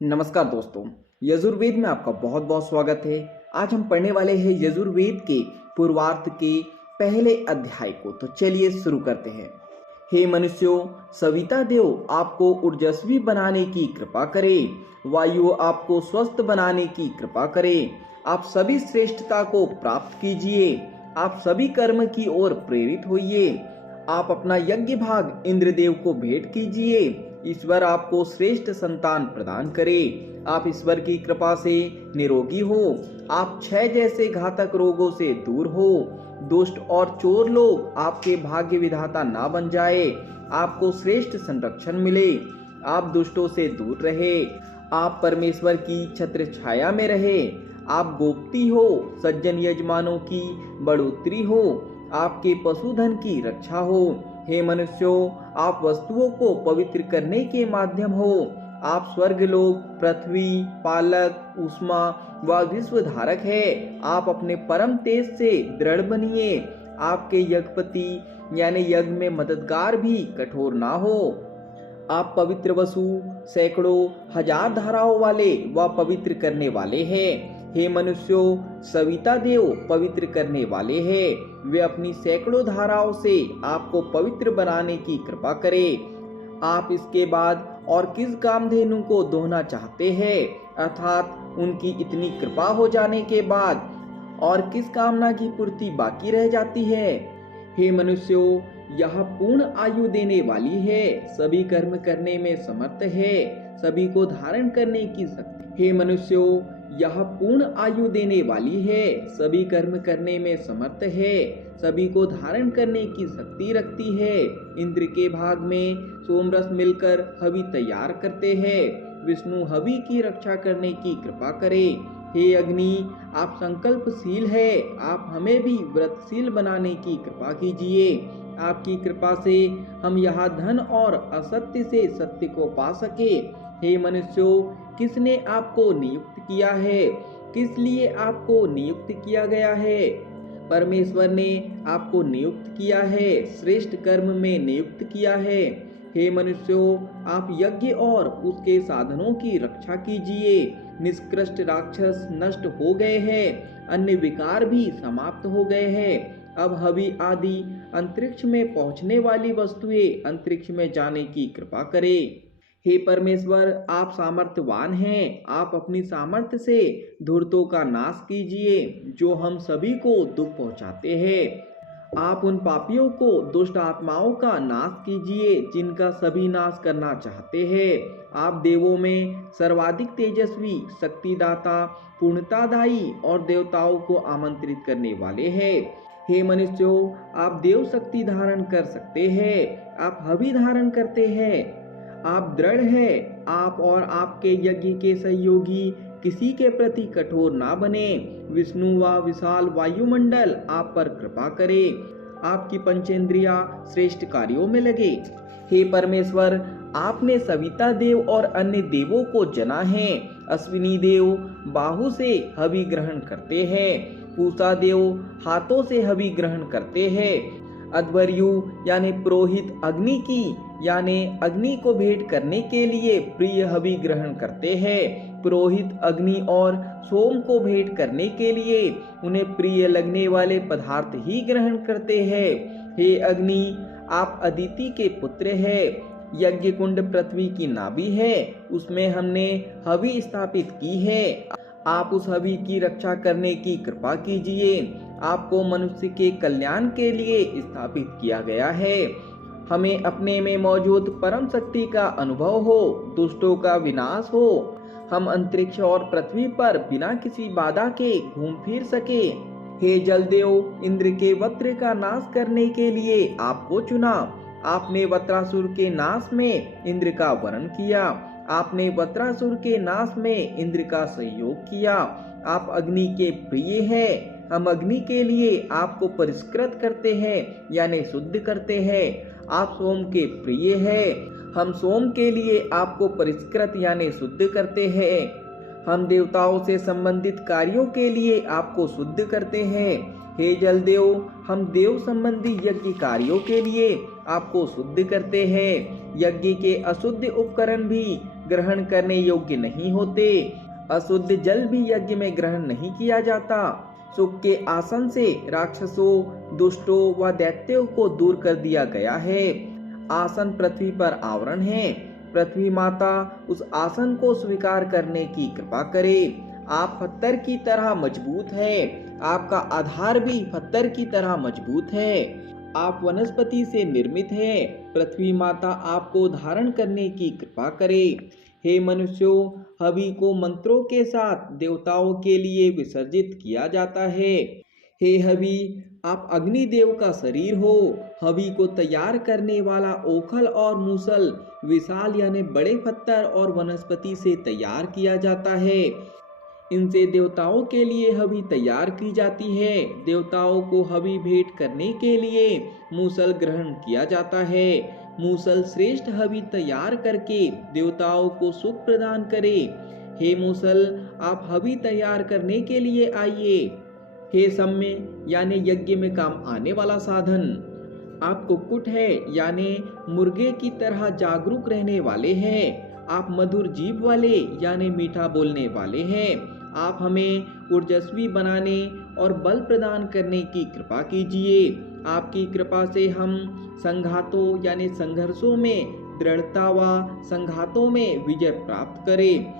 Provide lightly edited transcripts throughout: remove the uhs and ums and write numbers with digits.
नमस्कार दोस्तों, यजुर्वेद में आपका बहुत बहुत स्वागत है। आज हम पढ़ने वाले हैं यजुर्वेद के पूर्वार्ध के पहले अध्याय को। तो चलिए शुरू करते हैं। हे मनुष्यों, सविता देव आपको ऊर्जस्वी बनाने की कृपा करे, वायु आपको स्वस्थ बनाने की कृपा करे। आप सभी श्रेष्ठता को प्राप्त कीजिए, आप सभी कर्म की ओर प्रेरित होइए। आप अपना यज्ञ भाग इंद्रदेव को भेंट कीजिए। ईश्वर आपको श्रेष्ठ संतान प्रदान करे। आप ईश्वर की कृपा से निरोगी हो। आप क्षय जैसे घातक रोगों से दूर हो। दुष्ट और चोर लोग आपके भाग्य विधाता ना बन जाए। आपको श्रेष्ठ संरक्षण मिले। आप दुष्टों से दूर रहे। आप परमेश्वर की छत्र छाया में रहे। आप गोप्ती हो। सज्जन यजमानों की बढ़ोतरी हो। आपके पशुधन की रक्षा हो। हे मनुष्यों, आप वस्तुओं को पवित्र करने के माध्यम हो। आप स्वर्ग लोक, पृथ्वी, पालक, ऊष्मा व विश्व धारक है। आप अपने परम तेज से दृढ़ बनिए। आपके यज्ञपति यानी यज्ञ में मददगार भी कठोर ना हो। आप पवित्र वसु, सैकड़ों हजार धाराओं वाले व पवित्र करने वाले हैं। हे मनुष्यों, सविता देव पवित्र करने वाले हैं। वे अपनी सैकड़ों धाराओं से आपको पवित्र बनाने की कृपा करें। आप इसके बाद और किस कामधेनु को दोहना चाहते हैं, अर्थात उनकी इतनी कृपा हो जाने के बाद और किस कामना की पूर्ति बाकी रह जाती है। हे मनुष्यों, यह पूर्ण आयु देने वाली है, सभी कर्म करने में समर्थ है, सभी को धारण करने की शक्ति। हे मनुष्यों, यह पूर्ण आयु देने वाली है, सभी कर्म करने में समर्थ है, सभी को धारण करने की शक्ति रखती है। इंद्र के भाग में सोमरस मिलकर हवि तैयार करते हैं। विष्णु हवि की रक्षा करने की कृपा करे। हे अग्नि, आप संकल्पशील है, आप हमें भी व्रतशील बनाने की कृपा कीजिए। आपकी कृपा से हम यहाँ धन और असत्य से सत्य को पा सके। हे मनुष्यों, किसने आपको नियुक्त किया है, किस लिए आपको नियुक्त किया गया है? परमेश्वर ने आपको नियुक्त किया है, श्रेष्ठ कर्म में नियुक्त किया है। हे मनुष्यों, आप यज्ञ और उसके साधनों की रक्षा कीजिए। निष्कृष्ट राक्षस नष्ट हो गए हैं, अन्य विकार भी समाप्त हो गए हैं। अब हवि आदि अंतरिक्ष में पहुंचने वाली वस्तुएं अंतरिक्ष में जाने की कृपा करें। हे परमेश्वर, आप सामर्थ्यवान हैं। आप अपनी सामर्थ्य से धूर्तों का नाश कीजिए जो हम सभी को दुख पहुंचाते हैं। आप उन पापियों को, दुष्ट आत्माओं का नाश कीजिए जिनका सभी नाश करना चाहते हैं। आप देवों में सर्वाधिक तेजस्वी, शक्तिदाता, पूर्णतादायी और देवताओं को आमंत्रित करने वाले हैं। हे मनुष्यों, आप देव शक्ति धारण कर सकते हैं। आप हवि धारण करते हैं। आप दृढ़ है। आप और आपके यज्ञ के सहयोगी किसी के प्रति कठोर ना बने। विष्णु व विशाल वायुमंडल आप पर कृपा करे। आपकी पंचेंद्रियां श्रेष्ठ कार्यों में लगे। हे परमेश्वर, आपने सविता देव और अन्य देवों को जना है। अश्विनी देव बाहु से हवि ग्रहण करते हैं। पूषा देव हाथों से हवि ग्रहण करते हैं। अध्वर्यु यानी पुरोहित अग्नि को भेंट करने के लिए प्रिय हवि ग्रहण करते हैं। पुरोहित अग्नि और सोम को भेंट करने के लिए उन्हें प्रिय लगने वाले पदार्थ ही ग्रहण करते हैं। हे अग्नि, आप अदिति के पुत्र हैं। यज्ञ कुंड पृथ्वी की नाभि है, उसमें हमने हवि स्थापित की है। आप उस हवि की रक्षा करने की कृपा कीजिए। आपको मनुष्य के कल्याण के लिए स्थापित किया गया है। हमें अपने में मौजूद परम शक्ति का अनुभव हो, दुष्टों का विनाश हो, हम अंतरिक्ष और पृथ्वी पर बिना किसी बाधा के घूम फिर सके। हे जलदेव, इंद्र के वज्र का नाश करने के लिए आपको चुना। आपने वत्रासुर के नाश में इंद्र का वरण किया। आपने वत्रासुर के नाश में इंद्र का सहयोग किया। आप अग्नि के प्रिय हैं। हम अग्नि के लिए आपको परिष्कृत करते हैं यानी शुद्ध करते हैं। आप सोम के प्रिय हैं। हम सोम के लिए आपको परिष्कृत यानी शुद्ध करते हैं। हम देवताओं से संबंधित कार्यों के लिए आपको शुद्ध करते हैं। हे जलदेव, हम देव संबंधी यज्ञ कार्यों के लिए आपको शुद्ध करते हैं। यज्ञ के अशुद्ध उपकरण भी ग्रहण करने योग्य नहीं होते। अशुद्ध जल भी यज्ञ में ग्रहण नहीं किया जाता। सुख के आसन से राक्षसों, दुष्टों व दैत्यों को दूर कर दिया गया है। आसन पृथ्वी पर आवरण है। पृथ्वी माता उस आसन को स्वीकार करने की कृपा करे। आप पत्थर की तरह मजबूत है। आपका आधार भी पत्थर की तरह मजबूत है। आप वनस्पति से निर्मित है। पृथ्वी माता आपको धारण करने की कृपा करे। हे मनुष्यों, हवि को मंत्रों के साथ देवताओं के लिए विसर्जित किया जाता है। हे हवि, आप अग्निदेव का शरीर हो। हवि को तैयार करने वाला ओखल और मूसल विशाल यानी बड़े पत्थर और वनस्पति से तैयार किया जाता है। इनसे देवताओं के लिए हवि तैयार की जाती है। देवताओं को हवि भेंट करने के लिए मूसल ग्रहण किया जाता है। मूसल श्रेष्ठ हवि तैयार करके देवताओं को सुख प्रदान करे। हे मूसल, आप हवि तैयार करने के लिए आइए। हे सम्य यानी यज्ञ में काम आने वाला साधन, आप कुक्कुट है यानी मुर्गे की तरह जागरूक रहने वाले हैं। आप मधुर जीभ वाले यानी मीठा बोलने वाले हैं। आप हमें ऊर्जस्वी बनाने और बल प्रदान करने की कृपा कीजिए। आपकी कृपा से हम संघातों यानी संघर्षों में दृढ़ता व संघातों में विजय प्राप्त करें।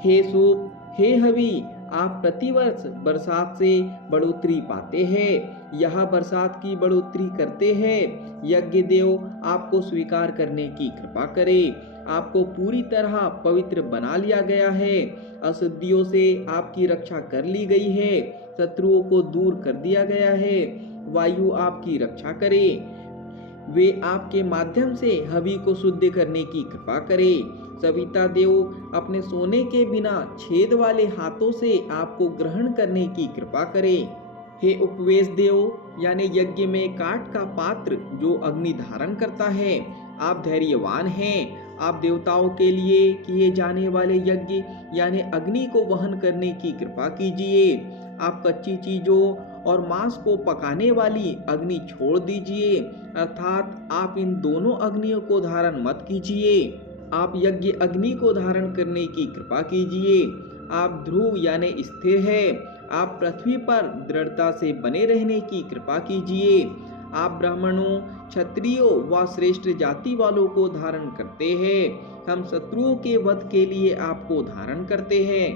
हे सूप, हे हवि, आप प्रतिवर्ष बरसात से बढ़ोतरी पाते हैं। यह बरसात की बढ़ोतरी करते हैं। यज्ञ देव आपको स्वीकार करने की कृपा करे। आपको पूरी तरह पवित्र बना लिया गया है। अशुद्धियों से आपकी रक्षा कर ली गई है। शत्रुओं को दूर कर दिया गया है। वायु आपकी रक्षा करे। वे आपके माध्यम से हवि को शुद्ध करने की कृपा करे। सविता देव अपने सोने के बिना छेद वाले हाथों से आपको ग्रहण करने की कृपा करे। हे उपवेश देव यानी यज्ञ में काठ का पात्र जो अग्नि धारण करता है, आप धैर्यवान हैं। आप देवताओं के लिए किए जाने वाले यज्ञ यानी अग्नि को वहन करने की कृपा कीजिए। आप कच्ची चीजों और मांस को पकाने वाली अग्नि छोड़ दीजिए, अर्थात आप इन दोनों अग्नियों को धारण मत कीजिए। आप यज्ञ अग्नि को धारण करने की कृपा कीजिए। आप ध्रुव यानी स्थिर है। आप पृथ्वी पर दृढ़ता से बने रहने की कृपा कीजिए। आप ब्राह्मणों, क्षत्रियों व श्रेष्ठ जाति वालों को धारण करते हैं। हम शत्रुओं के वध के लिए आपको धारण करते हैं।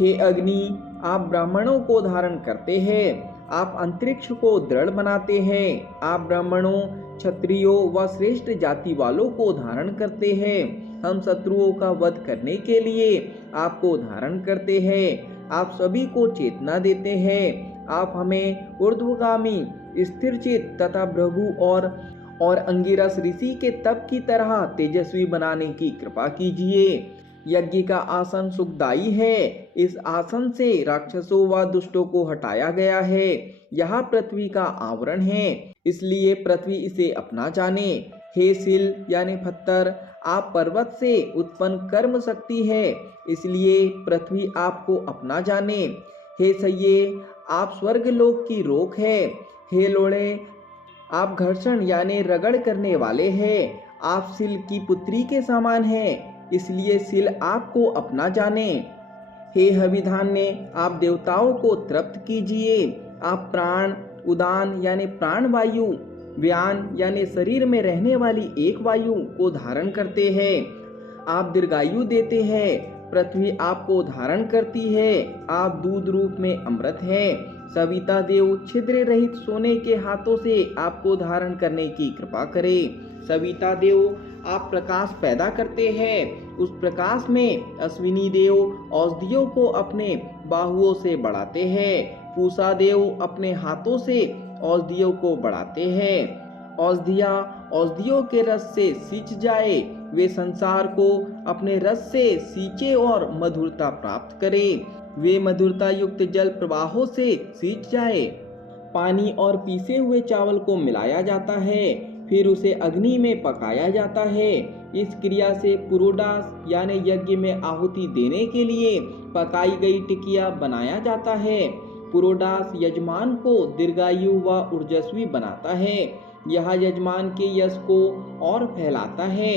हे अग्नि, आप ब्राह्मणों को धारण करते हैं। आप अंतरिक्ष को दृढ़ बनाते हैं। आप ब्राह्मणों, क्षत्रियों व श्रेष्ठ जाति वालों को धारण करते हैं। हम शत्रुओं का वध करने के लिए आपको धारण करते हैं। आप सभी को चेतना देते हैं। आप हमें ऊर्ध्वगामी, स्थिरचित तथा भृगु और अंगिरस ऋषि के तप की तरह तेजस्वी बनाने की कृपा कीजिए। यज्ञ का आसन सुखदायी है। इस आसन से राक्षसों व दुष्टों को हटाया गया है। यह पृथ्वी का आवरण है, इसलिए पृथ्वी इसे अपना जाने। हे शिल यानी पत्थर, आप पर्वत से उत्पन्न कर्म शक्ति है, इसलिए पृथ्वी आपको अपना जाने। हे सయ్యే, आप स्वर्ग लोक की रोक है। हे लोड़े, आप घर्षण यानी रगड़ करने वाले हैं। आप शिल की पुत्री के समान हैं, इसलिए शिल आपको अपना जाने। हे हविधान्य, आप देवताओं को तृप्त कीजिए। आप प्राण, उदान यानी प्राण वायु, व्यान यानी शरीर में रहने वाली एक वायु को धारण करते हैं। आप दीर्घायु देते हैं। पृथ्वी आपको धारण करती है। आप दूध रूप में अमृत हैं। सविता देव छिद्र रहित सोने के हाथों से आपको धारण करने की कृपा करे। सविता देव, आप प्रकाश पैदा करते हैं। उस प्रकाश में अश्विनी देव औषधियों को अपने बाहुओं से बढ़ाते हैं। पूषा देव अपने हाथों से औषधियों को बढ़ाते हैं। औषधियों के रस से सींच जाए, वे संसार को अपने रस से सींचे और मधुरता प्राप्त करे। वे मधुरता युक्त जल प्रवाहों से सींच जाए। पानी और पीसे हुए चावल को मिलाया जाता है, फिर उसे अग्नि में पकाया जाता है। इस क्रिया से पुरोडास यानी यज्ञ में आहुति देने के लिए पकाई गई टिकिया बनाया जाता है। पुरोडास यजमान को दीर्घायु व ऊर्जस्वी बनाता है। यह यजमान के यश को और फैलाता है।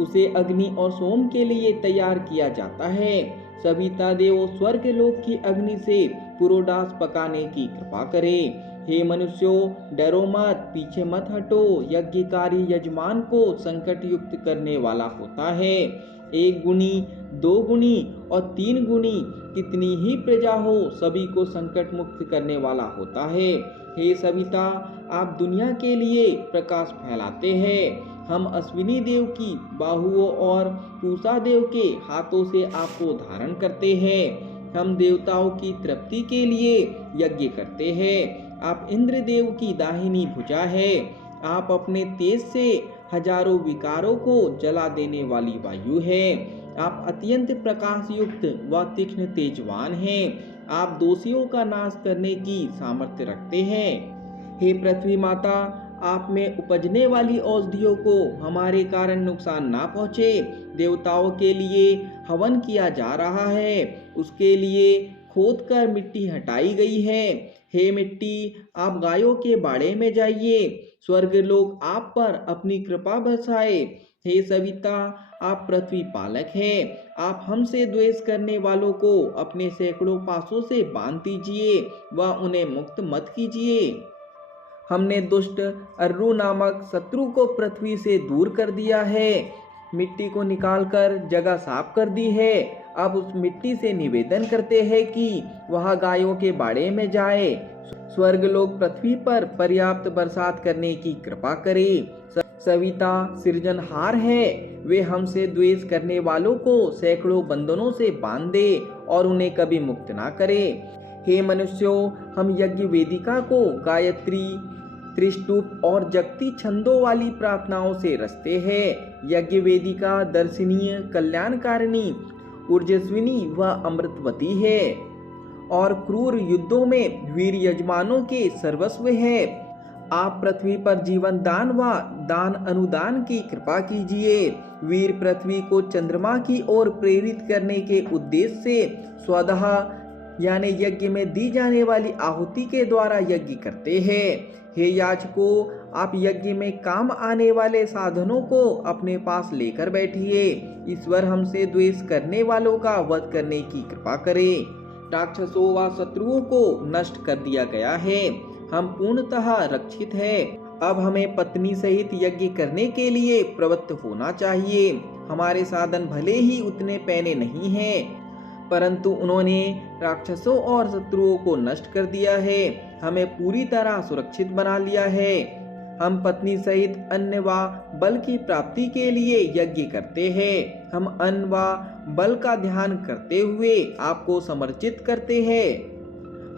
उसे अग्नि और सोम के लिए तैयार किया जाता है। सविता देव स्वर्ग लोक की अग्नि से पुरोडास पकाने की कृपा करे। हे मनुष्यों, डरो मत, पीछे मत हटो। यज्ञकारी यजमान को संकट युक्त करने वाला होता है। एक गुणी, दो गुणी और तीन गुणी कितनी ही प्रजा हो, सभी को संकट मुक्त करने वाला होता है। हे सविता, आप दुनिया के लिए प्रकाश फैलाते हैं। हम अश्विनी देव की बाहुओं और पूषा देव के हाथों से आपको धारण करते हैं। हम देवताओं की तृप्ति के लिए यज्ञ करते हैं। आप इंद्र देव की दाहिनी भुजा है। आप अपने तेज से हजारों विकारों को जला देने वाली वायु है। आप अत्यंत प्रकाश युक्त व तीक्ष्ण तेजवान हैं। आप दोषियों का नाश करने की सामर्थ्य रखते हैं। हे पृथ्वी माता, आप में उपजने वाली औषधियों को हमारे कारण नुकसान ना पहुँचे। देवताओं के लिए हवन किया जा रहा है, उसके लिए खोद कर मिट्टी हटाई गई है। हे मिट्टी, आप गायों के बाड़े में जाइए, स्वर्ग लोग आप पर अपनी कृपा बरसाए। हे सविता, आप पृथ्वी पालक हैं। आप हमसे द्वेष करने वालों को अपने सैकड़ों पासों से बांध दीजिए व उन्हें मुक्त मत कीजिए। हमने दुष्ट अर्रु नामक शत्रु को पृथ्वी से दूर कर दिया है, मिट्टी को निकालकर जगह साफ कर दी है। अब उस मिट्टी से निवेदन करते हैं कि वह गायों के बाड़े में जाए, स्वर्ग लोग पृथ्वी पर पर्याप्त बरसात करने की कृपा करे। सविता सृजनहार है, वे हमसे द्वेष करने वालों को सैकड़ों बंधनों से बांध दे और उन्हें कभी मुक्त ना करे। हे मनुष्यों, हम यज्ञ वेदिका को गायत्री, त्रिस्तुप और जगती छंदों वाली प्रार्थनाओं से रचते हैं। यज्ञ वेदिका दर्शनीय, कल्याणकारिणी, ऊर्जस्विनी व अमृतवती है और क्रूर युद्धों में वीर यजमानों के सर्वस्व है। आप पृथ्वी पर जीवन दान व दान अनुदान की कृपा कीजिए। वीर पृथ्वी को चंद्रमा की ओर प्रेरित करने के उद्देश्य से स्वतः यानी यज्ञ में दी जाने वाली आहुति के द्वारा यज्ञ करते हैं। हे याचकों, आप यज्ञ में काम आने वाले साधनों को अपने पास लेकर बैठिए। ईश्वर हमसे द्वेष करने वालों का वध करने की कृपा करे। राक्षसों व शत्रुओं को नष्ट कर दिया गया है, हम पूर्णतः रक्षित हैं। अब हमें पत्नी सहित यज्ञ करने के लिए प्रवृत्त होना चाहिए। हमारे साधन भले ही उतने पैने नहीं हैं, परंतु उन्होंने राक्षसों और शत्रुओं को नष्ट कर दिया है, हमें पूरी तरह सुरक्षित बना लिया है। हम पत्नी सहित अन्न व बल की प्राप्ति के लिए यज्ञ करते हैं। हम अन्न व बल का ध्यान करते हुए आपको समर्जित करते हैं।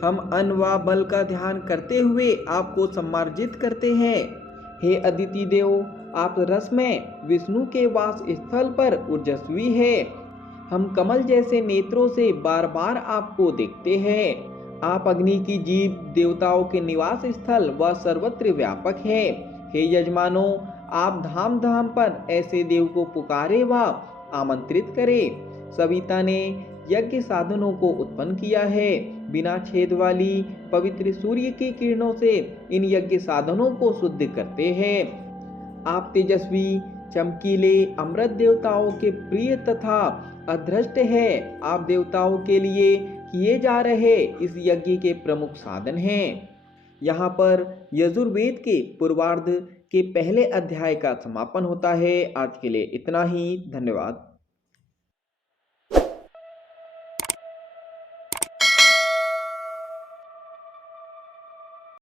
हम अन्न व बल का ध्यान करते हुए आपको सम्मार्जित करते हैं। हे अदिति देव, आप रस में विष्णु के वास स्थल पर ऊर्जस्वी है। हम कमल जैसे नेत्रों से बार बार आपको देखते हैं। आप अग्नि की जीभ, देवताओं के निवास स्थल व सर्वत्र व्यापक है। हे यजमानों, आप धाम धाम पर ऐसे देव को पुकारे व आमंत्रित करें। सविता ने यज्ञ साधनों को उत्पन्न किया है। बिना छेद वाली पवित्र सूर्य की किरणों से इन यज्ञ साधनों को शुद्ध करते हैं। आप तेजस्वी, चमकीले, अमृत देवताओं के प्रिय तथा अदृष्ट है। आप देवताओं के लिए किए जा रहे इस यज्ञ के प्रमुख साधन हैं। यहाँ पर यजुर्वेद के पूर्वार्ध के पहले अध्याय का समापन होता है। आज के लिए इतना ही। धन्यवाद।